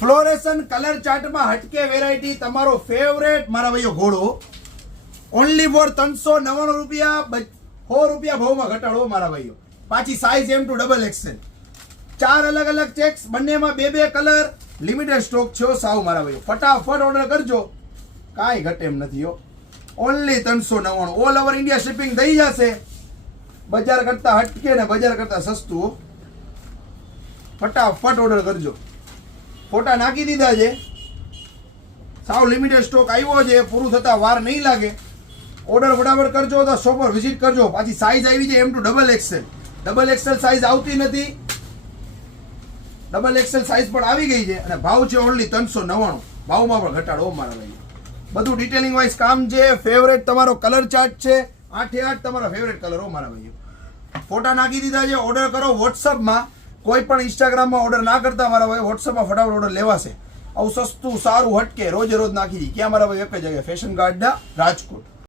Fluorescent colour ચાર્ટમાં હટકે variety તમારો favourite મારા ભાઈઓ ઘોડો ઓનલી ફોર 399 રૂપિયા, 100 રૂપિયા ભાવમાં ઘટાડો મારા ભાઈઓ. પાછી સાઈઝ M2 ડબલ XL, 4 અલગ અલગ ચેક્સ, બંનેમાં 2 કલર, લિમિટેડ સ્ટોક છે સાવ મારા ભાઈઓ. ફટાફટ ઓર્ડર કરજો, કાંઈ ઘટે એમ નથી હો. Only 399, all over India shipping થઈ જશે. બજાર કરતા હટકે ને બજાર કરતા સસ્તું. ફટાફટ ઓર્ડર કરજો. ફોટા નાખી દીધા છે, સાવ લિમિટેડ સ્ટોક આવ્યો છે, પૂરું થતા વાર નહીં લાગે. ઓર્ડર ફટાફટ કરજો તો શોપ પર વિઝિટ કરજો. પાછી સાઈઝ આવી છે M2 double XL, double XL size આવતી નથી, ડબલ XL સાઈઝ પણ આવી ગઈ છે અને ભાવ છે ઓનલી 399. ભાવમાં પણ ઘટાડો મારા ભાઈ. બધું ડિટેલિંગ વાઇઝ કામ છે. ફેવરેટ તમારો કલર ચાર્ટ છે, 8 તમારા ફેવરેટ કલર હો મારા ભાઈઓ. ફોટા નાખી દીધા છે, ઓર્ડર કરો વોટ્સઅપમાં. કોઈ પણ ઇન્સ્ટાગ્રામમાં ઓર્ડર ના કરતા મારા ભાઈ, વોટ્સઅપમાં ફટાફટ ઓર્ડર લેવાશે. આવું સસ્તું સારું હટકે રોજે રોજ નાખી દી. ક્યાં મારા ભાઈ? એક જ જગ્યાએ, ફેશન ગાર્ડના રાજકોટ.